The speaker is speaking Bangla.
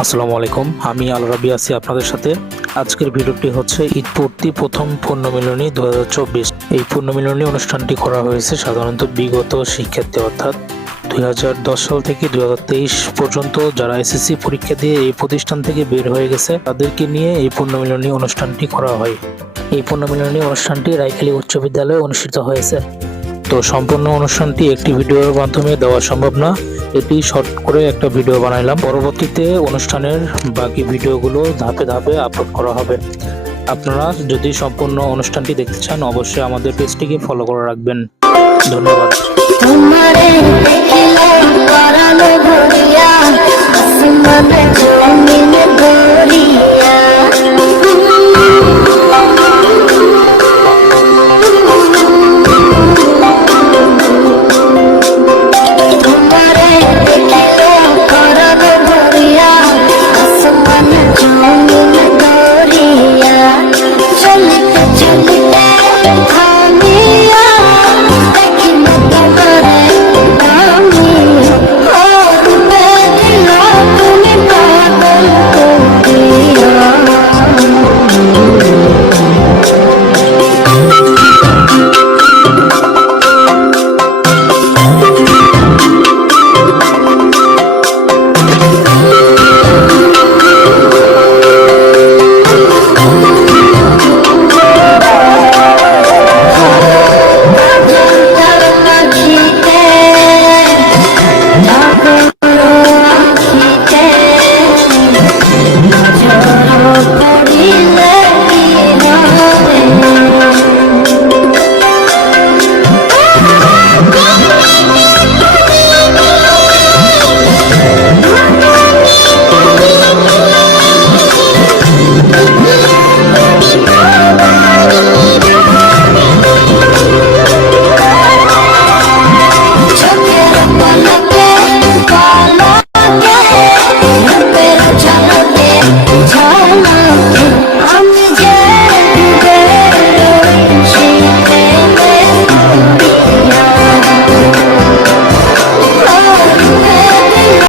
আসসালামু আলাইকুম, আমি আল রাবি আছি আপনাদের সাথে। আজকের ভিডিওটি হচ্ছে ঈদ পূর্তি প্রথম পূর্ণমিলনী দু এই পূর্ণমিলনী অনুষ্ঠানটি করা হয়েছে সাধারণত বিগত শিক্ষার্থী, অর্থাৎ দুই হাজার দশ সাল থেকে দুই হাজার তেইশ পর্যন্ত যারা এসএসসি পরীক্ষা দিয়ে এই প্রতিষ্ঠান থেকে বের হয়ে গেছে, তাদেরকে নিয়ে এই পূর্ণমিলনী অনুষ্ঠানটি করা হয়। এই পূর্ণমিলনী অনুষ্ঠানটি রাইখালী উচ্চ বিদ্যালয়ে অনুষ্ঠিত হয়েছে। তো সম্পূর্ণ অনুষ্ঠানটি একটি ভিডিওর মাধ্যমে দেওয়া সম্ভব না। এটি শর্ট করে একটা ভিডিও বানাইলাম। পরবর্তীতে অনুষ্ঠানের বাকি ভিডিওগুলো ধাপে ধাপে আপলোড করা হবে। আপনারা যদি সম্পূর্ণ অনুষ্ঠানটি দেখতে চান, অবশ্যই আমাদের পেজটিকে ফলো করে রাখবেন। ধন্যবাদ।